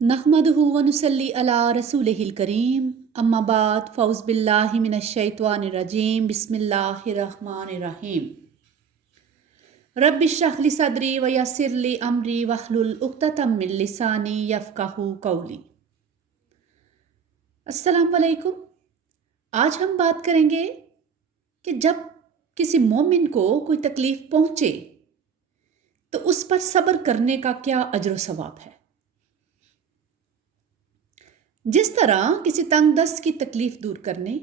नहमदुहु व नुसल्ली अला रसूलिहिल करीम अम्मा बाद फ़ौज़ बिल्लाहि मिनश शैतानिर रजीम बिस्मिल्लाहिर रहमानिर रहीम रब्बिश्रह ली सदरी व यस्सिर ली अमरी वहलुल उक़्दतम मिन लिसानी यफ़क़हू क़ौली। अस्सलाम वालेकुम। आज हम बात करेंगे कि जब किसी मोमिन को कोई तकलीफ़ पहुँचे तो उस पर सब्र करने का क्या अजर व सवाब है। जिस तरह किसी तंगदस्त की तकलीफ़ दूर करने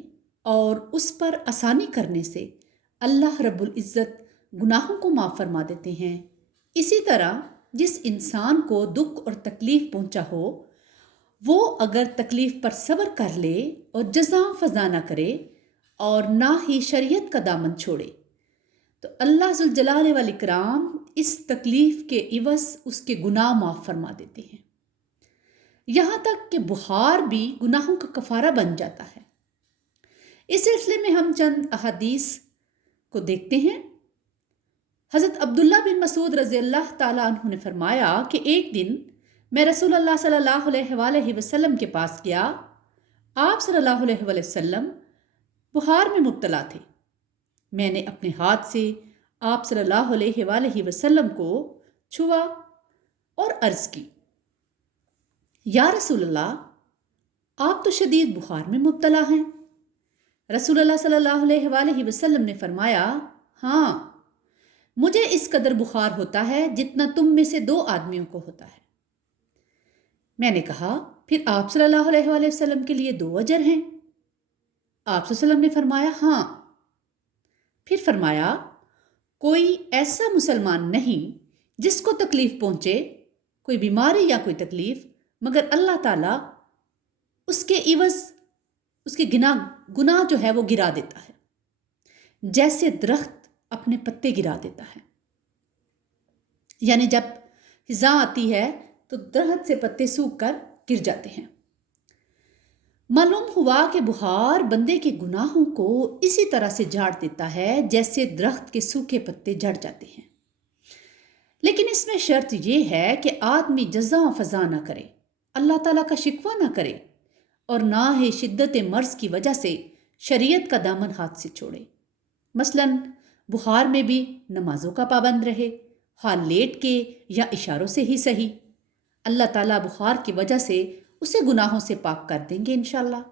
और उस पर आसानी करने से अल्लाह रब्बुल इज़्ज़त गुनाहों को माफ़ फरमा देते हैं, इसी तरह जिस इंसान को दुख और तकलीफ़ पहुंचा हो वो अगर तकलीफ़ पर सब्र कर ले और जज़ा फ़ज़ा ना करे और ना ही शरीयत का दामन छोड़े तो अल्लाह ज़ुल जलाल वल इकराम इस तकलीफ़ के इवज़ उसके गुनाह माफ़ फरमा देते हैं। यहाँ तक कि बुखार भी गुनाहों का कफ़ारा बन जाता है। इस सिलसिले में हम चंद अहादीस को देखते हैं। हज़रत अब्दुल्ला बिन मसूद रज़ी अल्लाह ताला अन्हु ने फरमाया कि एक दिन मैं रसूलुल्लाह सल्लल्लाहु अलैहि वसल्लम के पास गया। आप सल्लल्लाहु अलैहि वसल्लम बुखार में मुब्तला थे। मैंने अपने हाथ से आप सल्लल्लाहु अलैहि वसल्लम को छुआ और अर्ज़ की, या रसूलल्लाह, आप तो शदीद बुखार में मुब्तला हैं। रसूलुल्लाह सल्लल्लाहु अलैहि वसल्लम ने फरमाया, हाँ, मुझे इस कदर बुखार होता है जितना तुम में से 2 आदमियों को होता है। मैंने कहा, फिर आप सल्लल्लाहु अलैहि वसल्लम के लिए 2 अजर हैं। आप सल्लल्लाहु अलैहि वसल्लम ने फरमाया, हाँ। फिर फरमाया, कोई ऐसा मुसलमान नहीं जिसको तकलीफ पहुंचे, कोई बीमारी या कोई तकलीफ, मगर अल्लाह ताला उसके इवज़ उसके गुनाह जो है वो गिरा देता है, जैसे दरख्त अपने पत्ते गिरा देता है। यानी जब हिज़ा आती है तो दरख्त से पत्ते सूख कर गिर जाते हैं। मालूम हुआ कि बुखार बंदे के गुनाहों को इसी तरह से झाड़ देता है जैसे दरख्त के सूखे पत्ते झड़ जाते हैं। लेकिन इसमें शर्त यह है कि आदमी जज़ा फ़ज़ा ना करे, अल्लाह ताला का शिकवा ना करे और ना ही शिद्दत मर्ज़ की वजह से शरीयत का दामन हाथ से छोड़े। मसलन बुखार में भी नमाज़ों का पाबंद रहे, हाल लेट के या इशारों से ही सही। अल्लाह ताला बुखार की वजह से उसे गुनाहों से पाक कर देंगे इंशाअल्लाह।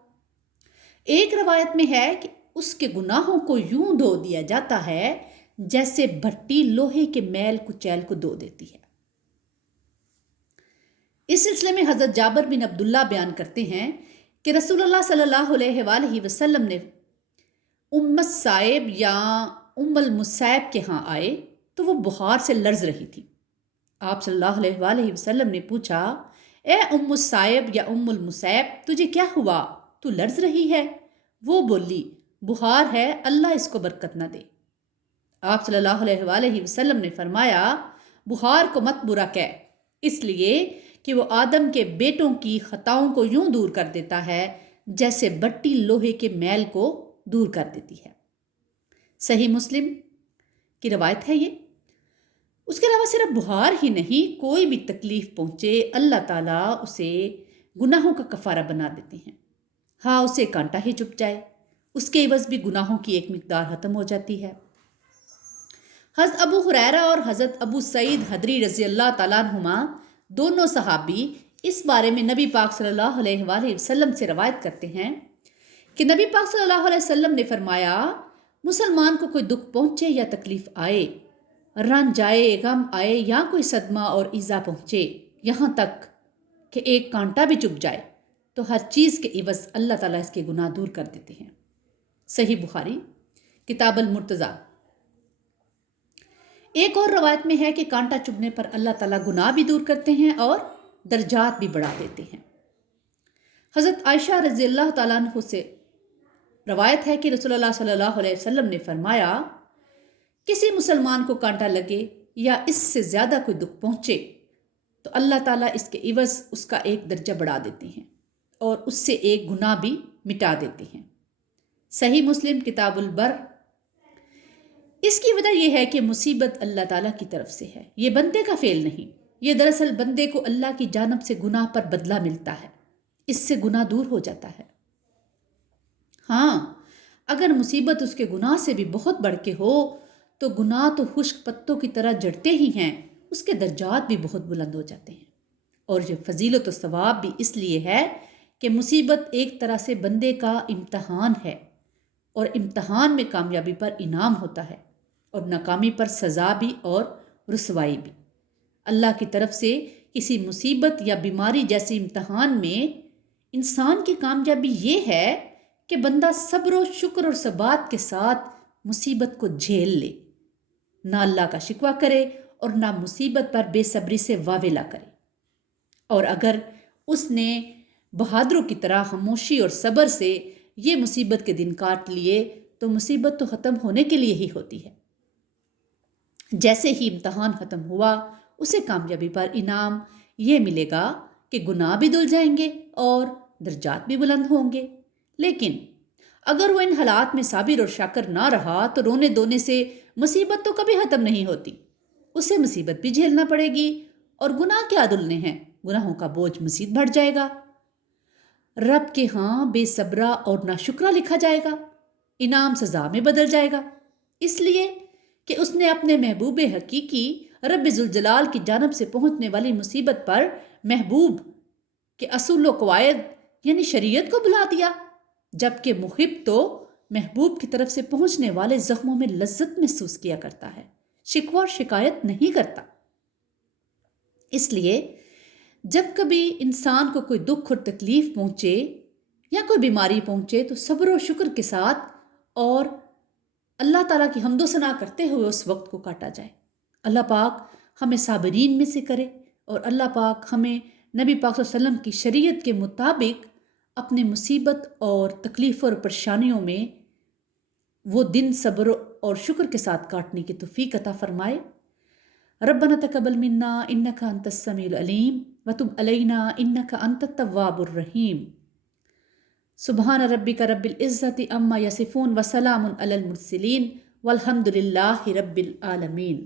एक रवायत में है कि उसके गुनाहों को यूं धो दिया जाता है जैसे भट्टी लोहे के मैल कुचैल को धो देती है। इस सिलसिले में हज़रत जाबिर बिन अब्दुल्ला बयान करते हैं कि रसूलुल्लाह सल्लल्लाहु अलैहि वसल्लम ने उम्म साइब या उम्मुल मुसैब के यहाँ आए तो वो बुखार से लर्ज रही थी। आप सल्लल्लाहु अलैहि वसल्लम ने पूछा, ए उम्मु साइब या उम्मुल मुसैब, तुझे क्या हुआ, तू लर्ज रही है? वो बोली, बुखार है, अल्लाह इसको बरकत न दे। आप सल्लल्लाहु अलैहि वसल्लम ने फरमाया, बुखार को मत बुरा कह, इसलिए कि वो आदम के बेटों की खताओं को यूं दूर कर देता है जैसे बट्टी लोहे के मैल को दूर कर देती है। सही मुस्लिम की रवायत है ये। उसके अलावा सिर्फ बुखार ही नहीं, कोई भी तकलीफ पहुंचे अल्लाह ताला उसे गुनाहों का कफ़ारा बना देते हैं। हाँ, उसे कांटा ही चुभ जाए, उसके इवज़ भी गुनाहों की एक मिकदार ख़त्म हो जाती है। हज़रत अबू हुरैरा और हज़रत अबू सईद हदरी रज़ी अल्लाह ताला अन्हुमा दोनों सहाबी इस बारे में नबी पाक सल्लल्लाहु अलैहि वसल्लम से रवायत करते हैं कि नबी पाक सल्लल्लाहु अलैहि वसल्लम ने फरमाया, मुसलमान को कोई दुख पहुंचे या तकलीफ आए, रंज आए, गम आए या कोई सदमा और ईज़ा पहुंचे, यहाँ तक कि एक कांटा भी चुभ जाए, तो हर चीज़ के इवज़ अल्लाह ताला इसके गुनाह दूर कर देते हैं। सही बुखारी किताब अल मुर्तज़ा। एक और रवायत में है कि कांटा चुभने पर अल्लाह ताला गुनाह भी दूर करते हैं और दर्जात भी बढ़ा देते हैं। हज़रत आयशा रज़ी अल्लाह ताला अन्हा से रवायत है कि रसूलुल्लाह सल्लल्लाहु अलैहि वसल्लम ने फरमाया, किसी मुसलमान को कांटा लगे या इससे ज़्यादा कोई दुख पहुँचे तो अल्लाह ताला इसके इवज़ उसका एक दर्जा बढ़ा देते हैं और उससे एक गुनाह भी मिटा देते हैं। सही मुस्लिम किताबुल बर। इसकी वजह यह है कि मुसीबत अल्लाह ताला की तरफ से है, ये बंदे का फेल नहीं। یہ دراصل بندے کو اللہ کی جانب سے گناہ پر بدلہ ملتا ہے، اس سے گناہ دور ہو جاتا ہے۔ ہاں، اگر مصیبت اس کے گناہ سے بھی بہت بڑھ کے ہو تو گناہ تو خشک پتوں کی طرح جڑتے ہی ہیں، اس کے درجات بھی بہت بلند ہو جاتے ہیں۔ اور یہ فضیلت و ثواب بھی اس لیے ہے کہ مصیبت ایک طرح سے بندے کا امتحان ہے، اور امتحان میں کامیابی پر انعام ہوتا ہے اور ناکامی پر سزا بھی اور رسوائی بھی۔ اللہ کی طرف سے کسی مصیبت یا بیماری جیسے امتحان میں انسان کی کامیابی یہ ہے کہ بندہ صبر و شکر اور ثبات کے ساتھ مصیبت کو جھیل لے، نہ اللہ کا شکوہ کرے اور نہ مصیبت پر بے صبری سے واویلا کرے۔ اور اگر اس نے بہادروں کی طرح خاموشی اور صبر سے یہ مصیبت کے دن کاٹ لیے تو مصیبت تو ختم ہونے کے لیے ہی ہوتی ہے۔ جیسے ہی امتحان ختم ہوا اسے کامیابی پر انعام یہ ملے گا کہ گناہ بھی دھل جائیں گے اور درجات بھی بلند ہوں گے۔ لیکن اگر وہ ان حالات میں صابر اور شاکر نہ رہا تو رونے دھونے سے مصیبت تو کبھی ختم نہیں ہوتی، اسے مصیبت بھی جھیلنا پڑے گی، اور گناہ کیا دھلنے ہیں، گناہوں کا بوجھ مزید بڑھ جائے گا۔ رب کے ہاں بے صبرا اور ناشکرا لکھا جائے گا، انعام سزا میں بدل جائے گا، اس لیے کہ اس نے اپنے محبوب حقیقی رب ذوالجلال کی جانب سے پہنچنے والی مصیبت پر محبوب کے اصول و قواعد یعنی شریعت کو بھلا دیا، جبکہ محب تو محبوب کی طرف سے پہنچنے والے زخموں میں لذت محسوس کیا کرتا ہے، شکوہ اور شکایت نہیں کرتا۔ اس لیے جب کبھی انسان کو کوئی دکھ اور تکلیف پہنچے یا کوئی بیماری پہنچے تو صبر و شکر کے ساتھ اور اللہ تعالیٰ کی حمد و ثنا کرتے ہوئے اس وقت کو کاٹا جائے۔ اللہ پاک ہمیں صابرین میں سے کرے، اور اللہ پاک ہمیں نبی پاک صلی اللہ علیہ وسلم کی شریعت کے مطابق اپنے مصیبت اور تکلیف اور پریشانیوں میں وہ دن صبر اور شکر کے ساتھ کاٹنے کی توفیق عطا فرمائے۔ ربنا تقبل منا انک انت السمیع العلیم وتب علینا انک انت التواب الرحیم۔ سبحان ربک رب العزت عما یصفون وسلام علی المرسلین والحمد للہ رب العالمین۔